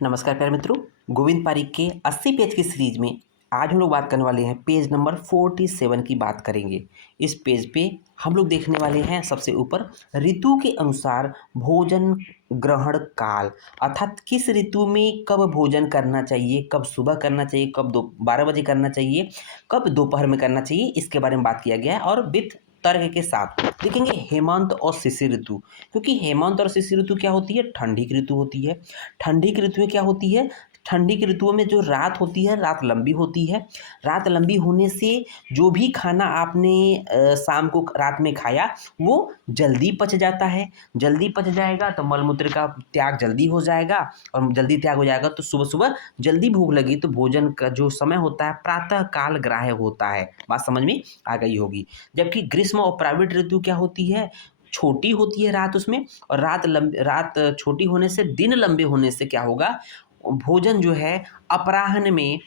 नमस्कार प्यारे मित्रों, गोविंद पारिक के 80 पेज की सीरीज में आज हम लोग बात करने वाले हैं पेज नंबर 47 की बात करेंगे। इस पेज पे हम लोग देखने वाले हैं सबसे ऊपर ऋतु के अनुसार भोजन ग्रहण काल, अर्थात किस ऋतु में कब भोजन करना चाहिए, कब सुबह करना चाहिए, कब 12 बजे करना चाहिए, कब दोपहर में करना चाहिए, इसके बारे में बात किया गया है। और विथ तर्क के साथ देखेंगे हेमंत और शिशिर ऋतु, क्योंकि हेमंत और शिशिर ऋतु क्या होती है, ठंडी की ऋतु होती है। ठंडी की ऋतु में क्या होती है, ठंडी की ऋतुओं में जो रात होती है, रात लंबी होती है। रात लंबी होने से जो भी खाना आपने शाम को रात में खाया वो जल्दी पच जाता है। जल्दी पच जाएगा तो मलमूत्र का त्याग जल्दी हो जाएगा, और जल्दी त्याग हो जाएगा तो सुबह सुबह जल्दी भूख लगी तो भोजन का जो समय होता है प्रातः काल ग्राह्य होता है। बात समझ में आ गई होगी। जबकि ग्रीष्म और प्राविट ऋतु क्या होती है, छोटी होती है रात उसमें, और रात छोटी होने से दिन लंबे होने से क्या होगा, भोजन जो है अपराह्न में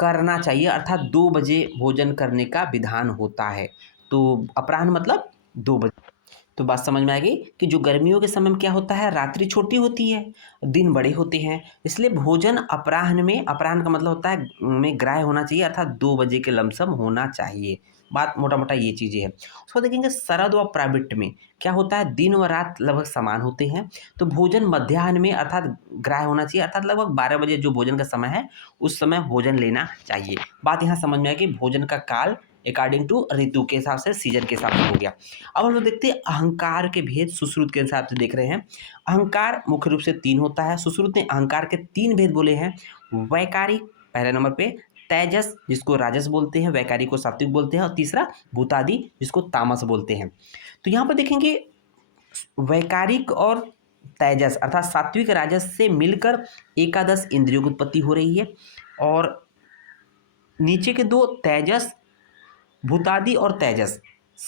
करना चाहिए, अर्थात 2 बजे भोजन करने का विधान होता है। तो अपराह्न मतलब 2 बजे। तो बात समझ में आ गई कि जो गर्मियों के समय में क्या होता है, रात्रि छोटी होती है, दिन बड़े होते हैं, इसलिए भोजन अपराह्न में, अपराह्न का मतलब होता है में ग्राह्य होना चाहिए, अर्थात 2 बजे के लमसम होना चाहिए। बात मोटा मोटा ये चीज़ें हैं। उसको देखेंगे शरद व प्राविट में क्या होता है, दिन व रात लगभग समान होते हैं, तो भोजन मध्याह्न में अर्थात ग्राह्य होना चाहिए, अर्थात लगभग 12 बजे जो भोजन का समय है उस समय भोजन लेना चाहिए। बात यहाँ समझ में आ गई, भोजन का काल अकॉर्डिंग टू ऋतु के हिसाब से, सीजन के हिसाब से हो गया। अब हम लोग देखते हैं अहंकार के भेद, सुश्रुत के हिसाब से देख रहे हैं। अहंकार मुख्य रूप से 3 होता है। सुश्रुत ने अहंकार के 3 भेद बोले हैं। वैकारिक पहले नंबर पे, तेजस जिसको राजस बोलते हैं, वैकारिक को सात्विक बोलते हैं, और तीसरा भूतादि जिसको तामस बोलते हैं। तो यहाँ पर देखेंगे वैकारिक और तेजस अर्थात सात्विक राजस से मिलकर एकादश इंद्रियों की उत्पत्ति हो रही है, और नीचे के 2 तेजस, भूतादि और तेजस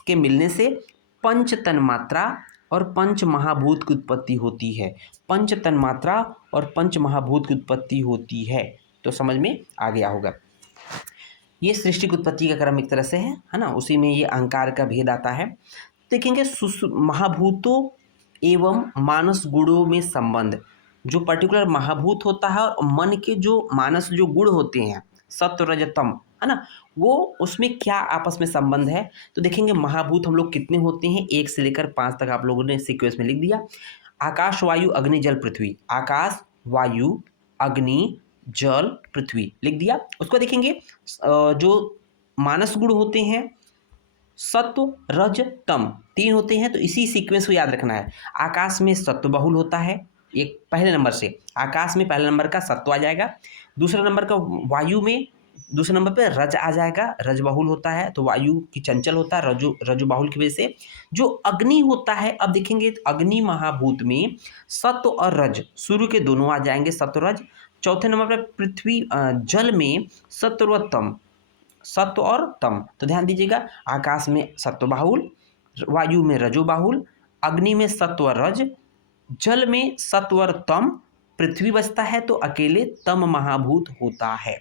के मिलने से पंच तन्मात्रा और पंच महाभूत की उत्पत्ति होती है। पंच तन्मात्रा और पंच महाभूत की उत्पत्ति होती है। तो समझ में आ गया होगा। ये सृष्टि की उत्पत्ति का क्रम एक तरह से है ना, उसी में ये अहंकार का भेद आता है। देखेंगे महाभूतों एवं मानस गुणों में संबंध, जो पर्टिकुलर महाभूत होता है और मन के जो मानस जो गुण होते हैं, सत्व रजतम, है ना, वो उसमें क्या आपस में संबंध है। तो देखेंगे महाभूत हम लोग कितने होते हैं, 1 से लेकर 5 तक आप लोगों ने सीक्वेंस में लिख दिया। आकाश वायु अग्नि जल पृथ्वी, आकाश वायु अग्नि जल पृथ्वी लिख दिया। उसको देखेंगे जो मानस गुण होते हैं सत्व रज तम 3 होते हैं, तो इसी सीक्वेंस को याद रखना है। आकाश में सत्व बहुल होता है, एक पहले नंबर से आकाश में पहले नंबर का सत्व आ जाएगा। दूसरा नंबर का वायु में, दूसरे नंबर पे रज आ जाएगा, रज बहुल होता है तो वायु की चंचल होता है, रजो बाहुल की वजह से। जो अग्नि होता है, अब देखेंगे अग्नि महाभूत में सत्व और रज सूर्य के दोनों आ जाएंगे, सत्व रज। चौथे नंबर पर पृथ्वी जल में सत्व व तम, सत्व और तम। तो ध्यान दीजिएगा, आकाश में सत्व बाहुल, वायु में रजो बाहुल, अग्नि में सत्व रज, जल में सत्व और तम, पृथ्वी बचता है तो अकेले तम महाभूत होता है।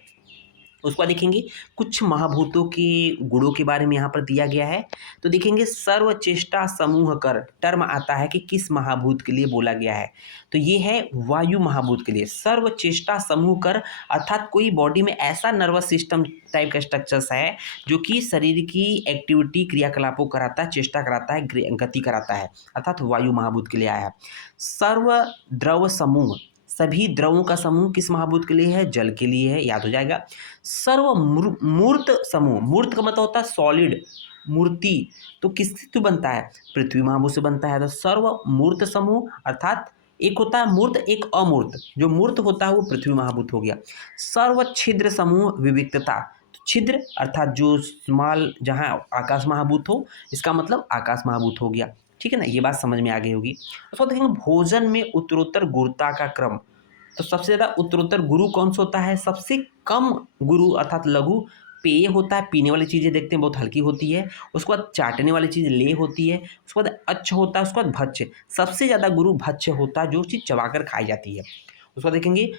उसको देखेंगे कुछ महाभूतों के गुणों के बारे में यहाँ पर दिया गया है। तो देखेंगे सर्वचेष्टा समूह कर टर्म आता है कि किस महाभूत के लिए बोला गया है, तो ये है वायु महाभूत के लिए। सर्वचेष्टा समूह कर अर्थात कोई बॉडी में ऐसा नर्वस सिस्टम टाइप का स्ट्रक्चर्स है जो कि शरीर की एक्टिविटी क्रियाकलापों कराता है, चेष्टा कराता है, गति कराता है, अर्थात वायु महाभूत के लिए आया है। सर्व द्रव समूह, सभी द्रवों का समूह किस महाभूत के लिए है, जल के लिए है, याद हो जाएगा। सर्व मूर्त समूह, मूर्त का मतलब होता है सॉलिड, मूर्ति, तो किससे बनता है, पृथ्वी महाभूत से बनता है। तो सर्व मूर्त समूह अर्थात एक होता है मूर्त एक अमूर्त, जो मूर्त होता है वो पृथ्वी महाभूत हो गया। सर्व छिद्र समूह विविक्तता, तो छिद्र अर्थात जो स्मॉल, जहाँ आकाश महाभूत हो, इसका मतलब आकाश महाभूत हो गया। ठीक है ना, ये बात समझ में आ गई होगी। उसको देखेंगे भोजन में उत्तरोत्तर गुरुता का क्रम। तो सबसे ज़्यादा उत्तरोत्तर गुरु कौन सा होता है, सबसे कम गुरु अर्थात लघु पेय होता है, पीने वाली चीज़ें देखते हैं बहुत हल्की होती है। उसके बाद चाटने वाली चीज़ ले होती है, उसके बाद अच्छ होता है, उसके बाद भक्ष्य, सबसे ज़्यादा गुरु भक्ष्य होता है, जो चीज़ चबाकर खाई जाती है। उसको देखेंगे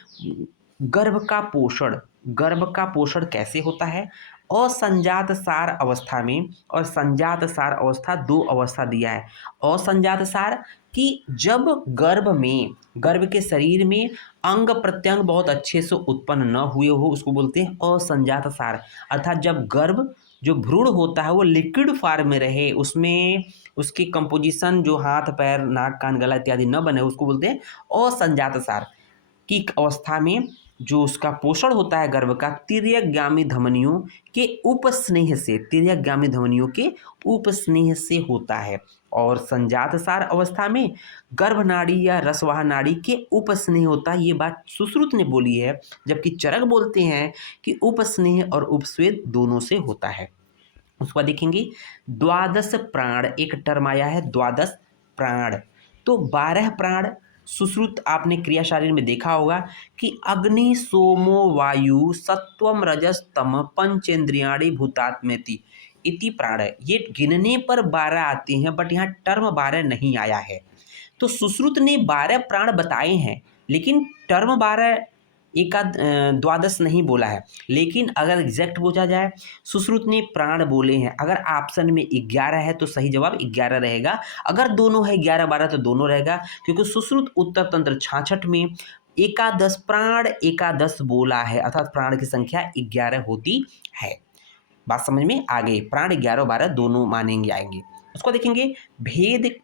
गर्भ का पोषण, गर्भ का पोषण कैसे होता है, असंजात सार अवस्था में और संजात सार अवस्था, दो अवस्था दिया है। असंजात सार कि जब गर्भ के शरीर में अंग प्रत्यंग बहुत अच्छे से उत्पन्न न हुए हो, उसको बोलते हैं असंजात सार। अर्थात जब गर्भ जो भ्रूण होता है वो लिक्विड फॉर्म में रहे, उसमें उसकी कंपोजिशन जो हाथ पैर नाक कान गला इत्यादि न बने, उसको बोलते हैं असंजात सार की अवस्था में जो उसका पोषण होता है गर्भ का तिर्यकगामी धमनियों के उपस्नेह से, तिर्यकगामी धमनियों के उपस्नेह से होता है। और संजात सार अवस्था में गर्भ नाड़ी या रसवाह नाड़ी के उपस्नेह होता है। ये बात सुश्रुत ने बोली है, जबकि चरक बोलते हैं कि उपस्नेह और उपस्वेद दोनों से होता है। उसके बाद देखेंगे द्वादश प्राण, एक टर्म आया है द्वादश प्राण। तो 12 प्राण सुश्रुत आपने क्रिया शारीर में देखा होगा कि अग्नि सोमो वायु सत्वम रजस तम पंचेंद्रियाणि भूतात्मेति इति प्राण है। ये गिनने पर 12 आते हैं, बट यहाँ टर्म 12 नहीं आया है। तो सुश्रुत ने 12 प्राण बताए हैं, लेकिन टर्म 12 द्वादश नहीं बोला है। लेकिन अगर एग्जैक्ट पूछा जाए, सुश्रुत ने प्राण बोले हैं। अगर ऑप्शन में 11 है तो सही जवाब 11 रहेगा, अगर दोनों है 11 12 तो दोनों रहेगा, क्योंकि सुश्रुत उत्तर तंत्र 66 में एकादश प्राण एकादश बोला है, अर्थात प्राण की संख्या 11 होती है। बात समझ में आ गई। प्राण 11 12 दोनों मानेंगे आएंगे। उसको देखेंगे भेद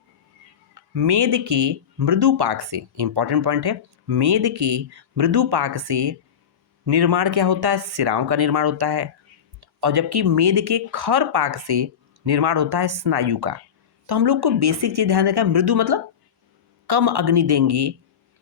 मेद के मृदुपाक से, इंपॉर्टेंट पॉइंट है, मेद के मृदुपाक से निर्माण क्या होता है, शिराओं का निर्माण होता है, और जबकि मेद के खर पाक से निर्माण होता है स्नायु का। तो हम लोग को बेसिक चीज ध्यान रखना है, मृदु मतलब कम अग्नि देंगे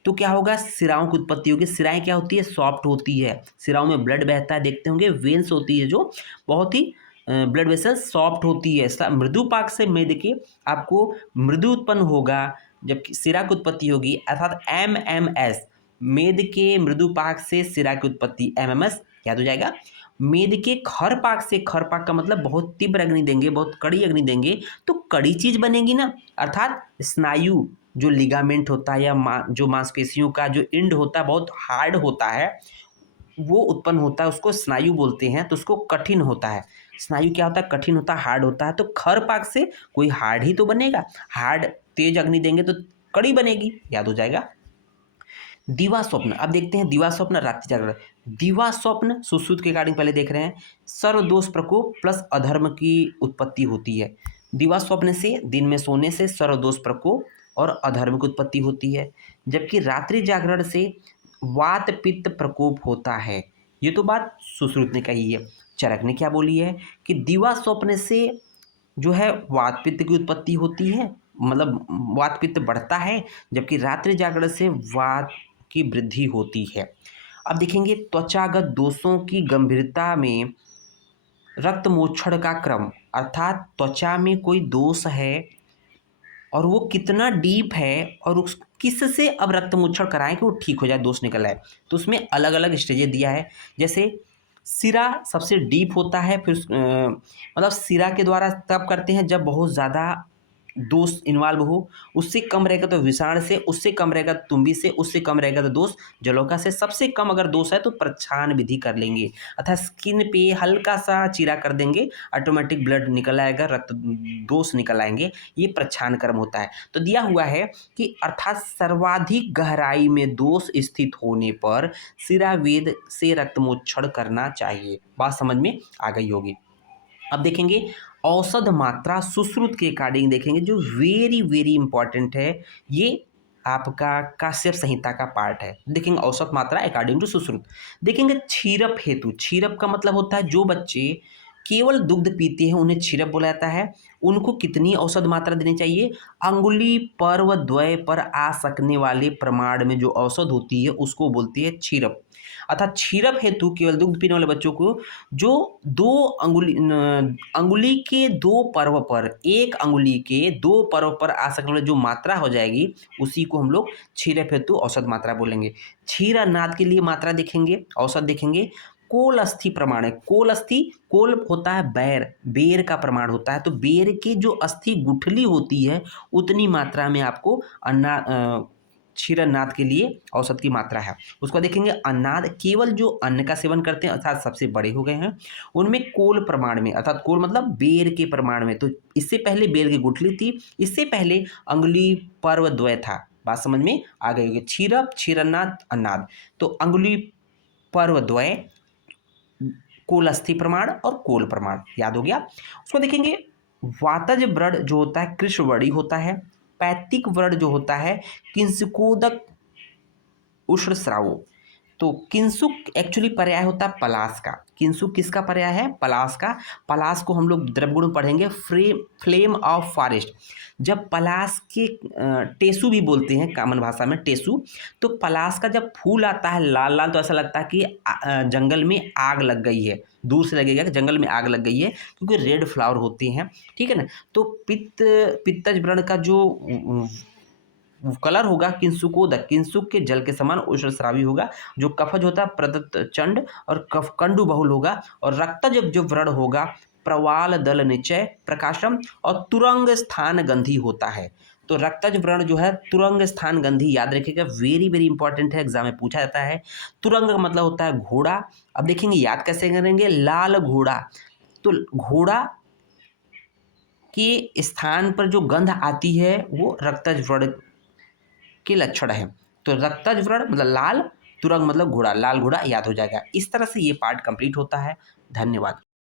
तो क्या होगा, शिराओं की उत्पत्ति होगी। शिराएं क्या होती है, सॉफ्ट होती है, शिराओं में ब्लड बहता है, देखते होंगे वेन्स होती है जो बहुत ही ब्लड वेसल्स सॉफ्ट होती है। मृदु पाक से मेद के आपको मृदु उत्पन्न होगा, जबकि शिरा की उत्पत्ति होगी, अर्थात MMS, मेद के मृदु पाक से शिरा की उत्पत्ति MMS याद हो जाएगा। मेद के खर पाक से, खर पाक का मतलब बहुत तीव्र अग्नि देंगे, बहुत कड़ी अग्नि देंगे तो कड़ी चीज बनेगी ना, अर्थात स्नायु जो लिगामेंट होता है या जो मांसपेशियों का जो इंड होता है बहुत हार्ड होता है, वो उत्पन्न होता है, उसको स्नायु बोलते हैं। तो उसको कठिन होता है, स्नायु क्या होता है, कठिन होता है, हार्ड होता है। तो खर पाक से कोई हार्ड ही तो बनेगा, हार्ड तेज अग्नि देंगे तो कड़ी बनेगी, याद हो जाएगा। दिवा स्वप्न, अब देखते हैं दिवा स्वप्न रात्रि जागरण। दिवा स्वप्न सुश्रुत के अकॉर्डिंग पहले देख रहे हैं, सर्वदोष प्रकोप प्लस अधर्म की उत्पत्ति होती है। दिवा स्वप्न से, दिन में सोने से सर्वदोष प्रकोप और अधर्म की उत्पत्ति होती है, जबकि रात्रि जागरण से वात पित्त प्रकोप होता है। ये तो बात सुश्रुत ने कही है। चरक ने क्या बोली है कि दिवा स्वप्न से जो है वात पित्त की उत्पत्ति होती है, मतलब वात पित्त बढ़ता है, जबकि रात्रि जागरण से वात की वृद्धि होती है। अब देखेंगे त्वचागत दोषों की गंभीरता में रक्त मोक्षण का क्रम, अर्थात त्वचा में कोई दोष है और वो कितना डीप है और उस किससे अब रक्त मोक्षण कराएं कि वो ठीक हो जाए, दोष निकल आए। तो उसमें अलग अलग स्टेजेस दिया है। जैसे सिरा सबसे डीप होता है, फिर मतलब सिरा के द्वारा तब करते हैं जब बहुत ज़्यादा दोष इन्वॉल्व हो, उससे कम रहेगा तो विषाण से, उससे कम रहेगा तो तुम्बी से, उससे कम रहेगा तो दोष जलोका से, सबसे कम अगर दोष है तो प्रच्छान विधि कर लेंगे, अर्थात स्किन पे हल्का सा चीरा कर देंगे, ऑटोमेटिक ब्लड निकल आएगा, रक्त दोष निकल आएंगे, ये प्रच्छान कर्म होता है। तो दिया हुआ है कि अर्थात सर्वाधिक गहराई में दोष स्थित होने पर सिरावेद से रक्तमोक्षण करना चाहिए। बात समझ में आ गई होगी। अब देखेंगे औषध मात्रा सुश्रुत के अकॉर्डिंग देखेंगे, जो वेरी वेरी इंपॉर्टेंट है, ये आपका काश्यप संहिता का पार्ट है। देखेंगे औसत मात्रा अकॉर्डिंग टू सुश्रुत। देखेंगे क्षीरप हेतु, क्षीरप का मतलब होता है जो बच्चे केवल दुग्ध पीते हैं उन्हें क्षीरप बोला जाता है। उनको कितनी औसत मात्रा देनी चाहिए, अंगुली पर्व द्वय पर आ सकने वाले प्रमाण में जो औसत होती है उसको बोलती है क्षीरप। अर्थात क्षीरप हेतु केवल दुग्ध पीने वाले बच्चों को जो अंगुली के दो पर्व पर, एक अंगुली के दो पर्व पर आ सकने वाली जो मात्रा हो जाएगी उसी को हम लोग क्षीरप हेतु औसत मात्रा बोलेंगे। क्षीरनाद के लिए मात्रा देखेंगे, औसत देखेंगे। कोल अस्थि प्रमाण है, कोल अस्थि, कोल होता है बैर, बेर का प्रमाण होता है, तो बेर की जो अस्थि गुठली होती है उतनी मात्रा में आपको क्षीरनाद के लिए औसत की मात्रा है। उसको देखेंगे अन्नाद, केवल जो अन्न का सेवन करते हैं अर्थात सबसे बड़े हो गए हैं, उनमें कोल प्रमाण में, अर्थात कोल मतलब बेर के प्रमाण में। तो इससे पहले बेर की गुठली थी, इससे पहले अंगुली पर्व द्वय था। बात समझ में आ गई होगी। क्षीरप, क्षीरनाद, अन्नाद। तो अंगुली पर्व द्वय, कोलस्थी प्रमाण और कोल प्रमाण याद हो गया। उसको देखेंगे वातज व्रण जो होता है कृष्णवर्णी होता है। पैतिक व्रण जो होता है किंसुकोदक उष्ण स्रावो। तो किंसुक एक्चुअली पर्याय होता है पलाश का। किंसुक किसका पर्याय है? पलाश का। पलाश को हम लोग द्रवगुण पढ़ेंगे फ्लेम ऑफ फॉरेस्ट। जब पलाश के टेसू भी बोलते हैं कॉमन भाषा में, टेसू। तो पलाश का जब फूल आता है लाल लाल, तो ऐसा लगता है कि जंगल में आग लग गई है, दूर से लगेगा कि जंगल में आग लग गई है, क्योंकि रेड फ्लावर होते हैं। ठीक है ना। तो पित्तज व्रण का जो कलर होगा किंसुकोदक, किंसुक के जल के समान उष्णस्रावी होगा। जो कफज होता है प्रदत्त चंड और कफ कंडु बहुल होगा। और रक्तज जो व्रण होगा प्रवाल दल निचय प्रकाशम और तुरंग स्थान गंधी होता है। तो रक्तज व्रण जो है तुरंग स्थान गंधी, याद रखिएगा, वेरी वेरी इंपॉर्टेंट है, एग्जाम में पूछा जाता है। तुरंग का मतलब होता है घोड़ा। अब देखेंगे याद कैसे करेंगे, लाल घोड़ा। तो घोड़ा के स्थान पर जो गंध आती है वो रक्तज व्रण के लक्षण है। तो रक्तज व्रण मतलब लाल, तुरंग मतलब घोड़ा, लाल घोड़ा याद हो जाएगा। इस तरह से ये पार्ट कंप्लीट होता है। धन्यवाद।